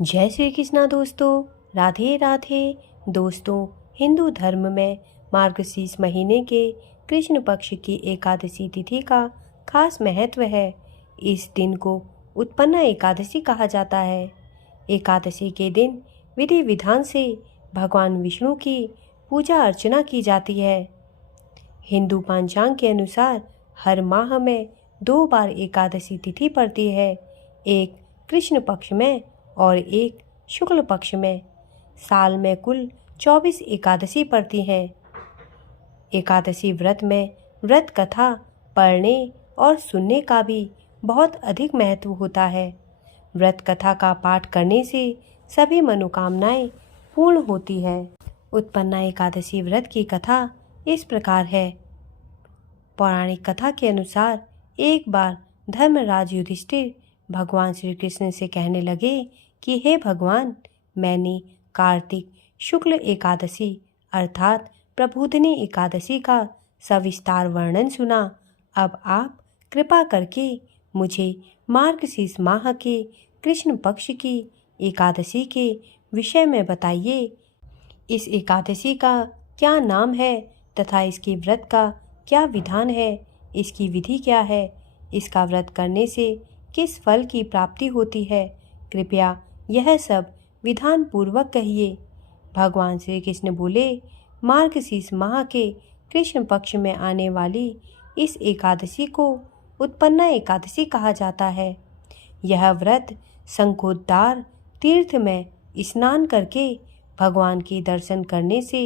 जय श्री कृष्णा दोस्तों। राधे राधे दोस्तों। हिंदू धर्म में मार्गशीर्ष महीने के कृष्ण पक्ष की एकादशी तिथि का खास महत्व है। इस दिन को उत्पन्ना एकादशी कहा जाता है। एकादशी के दिन विधि विधान से भगवान विष्णु की पूजा अर्चना की जाती है। हिंदू पंचांग के अनुसार हर माह में 2 बार एकादशी तिथि पड़ती है, एक कृष्ण पक्ष में और एक शुक्ल पक्ष में। साल में कुल 24 एकादशी पड़ती हैं। एकादशी व्रत में व्रत कथा पढ़ने और सुनने का भी बहुत अधिक महत्व होता है। व्रत कथा का पाठ करने से सभी मनोकामनाएं पूर्ण होती है। उत्पन्ना एकादशी व्रत की कथा इस प्रकार है। पौराणिक कथा के अनुसार एक बार धर्मराज युधिष्ठिर भगवान श्री कृष्ण से कहने लगे कि हे भगवान, मैंने कार्तिक शुक्ल एकादशी अर्थात प्रबोधिनी एकादशी का सविस्तार वर्णन सुना। अब आप कृपा करके मुझे मार्गशीर्ष माह के कृष्ण पक्ष की एकादशी के विषय में बताइए। इस एकादशी का क्या नाम है तथा इसके व्रत का क्या विधान है, इसकी विधि क्या है, इसका व्रत करने से किस फल की प्राप्ति होती है, कृपया यह सब विधान पूर्वक कहिए। भगवान श्री कृष्ण बोले, मार्गशीर्ष माह के कृष्ण पक्ष में आने वाली इस एकादशी को उत्पन्ना एकादशी कहा जाता है। यह व्रत शंखोद्धार तीर्थ में स्नान करके भगवान के दर्शन करने से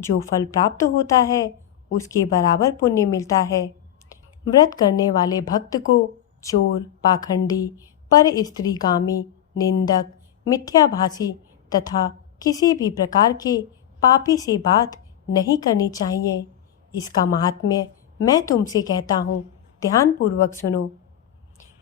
जो फल प्राप्त होता है उसके बराबर पुण्य मिलता है। व्रत करने वाले भक्त को चोर, पाखंडी, पर स्त्रीगामी, निंदक, मिथ्याभाषी तथा किसी भी प्रकार के पापी से बात नहीं करनी चाहिए। इसका महात्म्य मैं तुमसे कहता हूँ, ध्यानपूर्वक सुनो।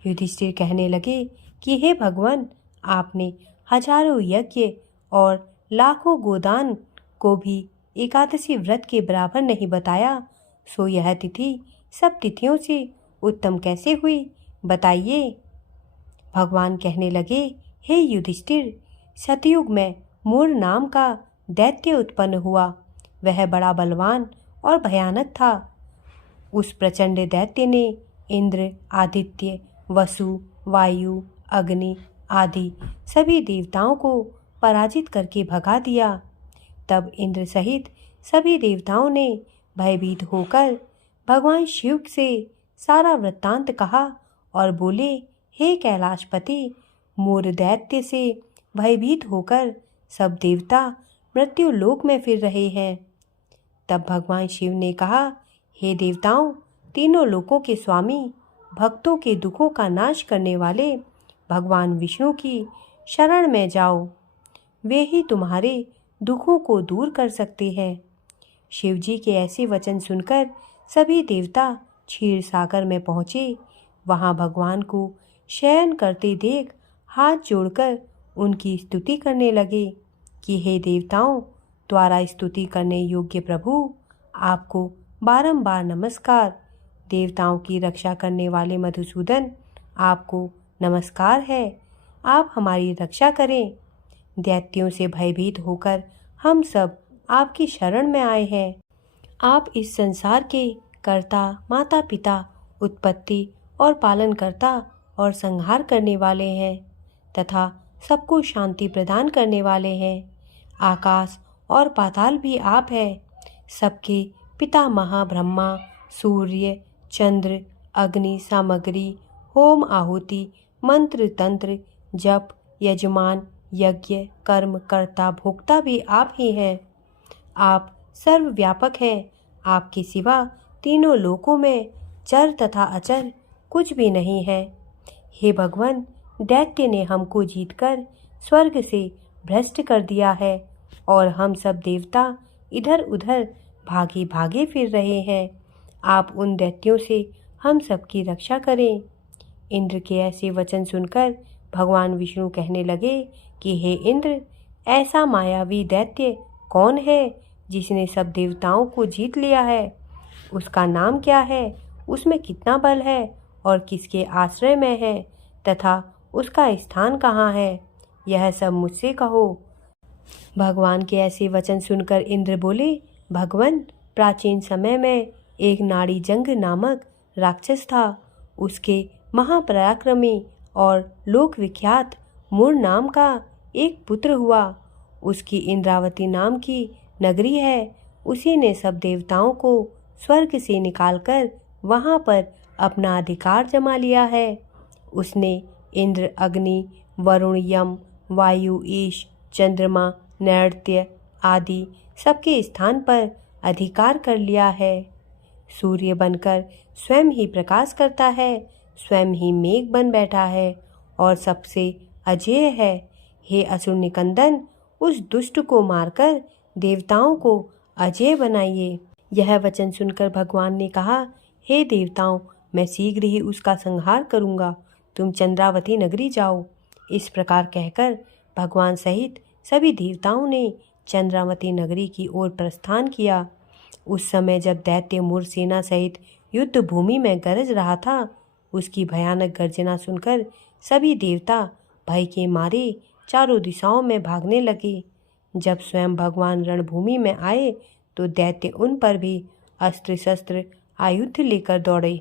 युधिष्ठिर कहने लगे कि हे भगवान, आपने हजारों यज्ञ और लाखों गोदान को भी एकादशी व्रत के बराबर नहीं बताया, सो यह तिथि सब तिथियों से उत्तम कैसे हुई, बताइए। भगवान कहने लगे, हे युधिष्ठिर, सतयुग में मूर नाम का दैत्य उत्पन्न हुआ। वह बड़ा बलवान और भयानक था। उस प्रचंड दैत्य ने इंद्र, आदित्य, वसु, वायु, अग्नि आदि सभी देवताओं को पराजित करके भगा दिया। तब इंद्र सहित सभी देवताओं ने भयभीत होकर भगवान शिव से सारा वृत्तांत कहा और बोले, हे कैलाशपति, मूर दैत्य से भयभीत होकर सब देवता मृत्यु लोक में फिर रहे हैं। तब भगवान शिव ने कहा, हे देवताओं, तीनों लोकों के स्वामी, भक्तों के दुखों का नाश करने वाले भगवान विष्णु की शरण में जाओ। वे ही तुम्हारे दुखों को दूर कर सकते हैं। शिव जी के ऐसे वचन सुनकर सभी देवता क्षीर सागर में पहुँचे। वहाँ भगवान को शयन करते देख हाथ जोड़कर उनकी स्तुति करने लगे कि हे देवताओं, द्वारा स्तुति करने योग्य प्रभु, आपको बारंबार नमस्कार। देवताओं की रक्षा करने वाले मधुसूदन, आपको नमस्कार है। आप हमारी रक्षा करें। दैत्यों से भयभीत होकर हम सब आपकी शरण में आए हैं। आप इस संसार के कर्ता, माता पिता, उत्पत्ति और पालनकर्ता और संहार करने वाले हैं तथा सबको शांति प्रदान करने वाले हैं। आकाश और पाताल भी आप हैं। सबके पिता महाब्रह्मा, सूर्य, चंद्र, अग्नि, सामग्री, होम आहुति, मंत्र तंत्र, जप, यजमान, यज्ञ, कर्म, कर्ता, भोक्ता भी आप ही हैं। आप सर्वव्यापक हैं। आपके सिवा तीनों लोकों में चर तथा अचर कुछ भी नहीं है। हे भगवान, दैत्य ने हमको जीतकर स्वर्ग से भ्रष्ट कर दिया है और हम सब देवता इधर उधर भागे भागे फिर रहे हैं। आप उन दैत्यों से हम सबकी रक्षा करें। इंद्र के ऐसे वचन सुनकर भगवान विष्णु कहने लगे कि हे इंद्र, ऐसा मायावी दैत्य कौन है जिसने सब देवताओं को जीत लिया है? उसका नाम क्या है? उसमें कितना बल है और किसके आश्रय में है तथा उसका स्थान कहाँ है? यह सब मुझसे कहो। भगवान के ऐसे वचन सुनकर इंद्र बोले, भगवान, प्राचीन समय में एक नाड़ी जंग नामक राक्षस था। उसके महापराक्रमी और लोक विख्यात मुर नाम का एक पुत्र हुआ। उसकी इंद्रावती नाम की नगरी है। उसी ने सब देवताओं को स्वर्ग से निकालकर वहां पर अपना अधिकार जमा लिया है। उसने इंद्र, अग्नि, वरुण, यम, वायु, ईश, चंद्रमा, नैऋत्य आदि सबके स्थान पर अधिकार कर लिया है। सूर्य बनकर स्वयं ही प्रकाश करता है, स्वयं ही मेघ बन बैठा है और सबसे अजेय है। हे असुर निकंदन, उस दुष्ट को मारकर देवताओं को अजेय बनाइए। यह वचन सुनकर भगवान ने कहा, हे देवताओं, मैं शीघ्र ही उसका संहार करूंगा। तुम चंद्रावती नगरी जाओ। इस प्रकार कहकर भगवान सहित सभी देवताओं ने चंद्रावती नगरी की ओर प्रस्थान किया। उस समय जब दैत्य मुर सेना सहित युद्ध भूमि में गरज रहा था, उसकी भयानक गर्जना सुनकर सभी देवता भय के मारे चारों दिशाओं में भागने लगे। जब स्वयं भगवान रणभूमि में आए तो दैत्य उन पर भी अस्त्र शस्त्र आयुध लेकर दौड़े।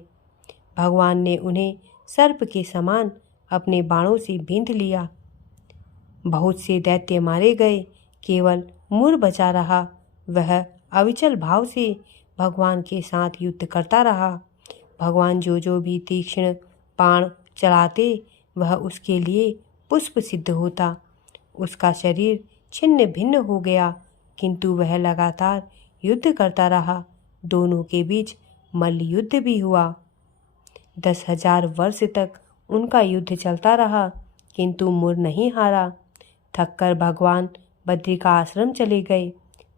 भगवान ने उन्हें सर्प के समान अपने बाणों से बींध लिया। बहुत से दैत्य मारे गए, केवल मुर बचा रहा। वह अविचल भाव से भगवान के साथ युद्ध करता रहा। भगवान जो भी तीक्ष्ण बाण चलाते वह उसके लिए पुष्प सिद्ध होता। उसका शरीर छिन्न भिन्न हो गया, किंतु वह लगातार युद्ध करता रहा। दोनों के बीच मल्ल युद्ध भी हुआ। 10,000 वर्ष तक उनका युद्ध चलता रहा, किंतु मुर नहीं हारा। थककर भगवान बद्री का आश्रम चले गए।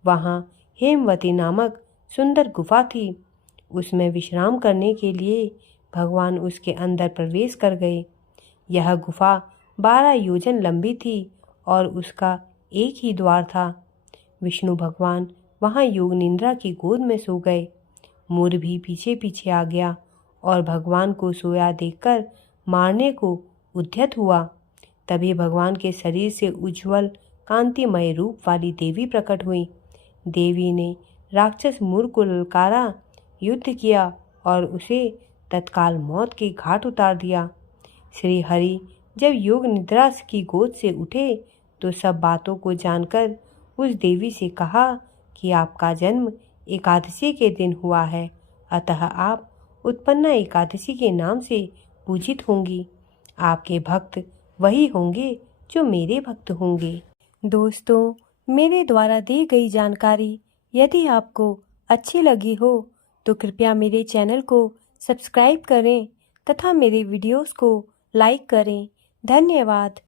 वहाँ हेमवती नामक सुंदर गुफा थी। उसमें विश्राम करने के लिए भगवान उसके अंदर प्रवेश कर गए। यह गुफा 12 योजन लंबी थी और उसका एक ही द्वार था। विष्णु भगवान वहाँ योग निद्रा की गोद में सो गए। मुर भी पीछे पीछे आ गया और भगवान को सोया देखकर मारने को उद्यत हुआ। तभी भगवान के शरीर से उज्ज्वल कांतिमय रूप वाली देवी प्रकट हुई। देवी ने राक्षस मुर को ललकारा, युद्ध किया और उसे तत्काल मौत के घाट उतार दिया। श्री हरि जब योग निद्रा की गोद से उठे तो सब बातों को जानकर उस देवी से कहा कि आपका जन्म एकादशी के दिन हुआ है, अतः आप उत्पन्ना एकादशी के नाम से पूजित होंगी। आपके भक्त वही होंगे जो मेरे भक्त होंगे। दोस्तों, मेरे द्वारा दी गई जानकारी यदि आपको अच्छी लगी हो तो कृपया मेरे चैनल को सब्सक्राइब करें तथा मेरे वीडियोस को लाइक करें। धन्यवाद।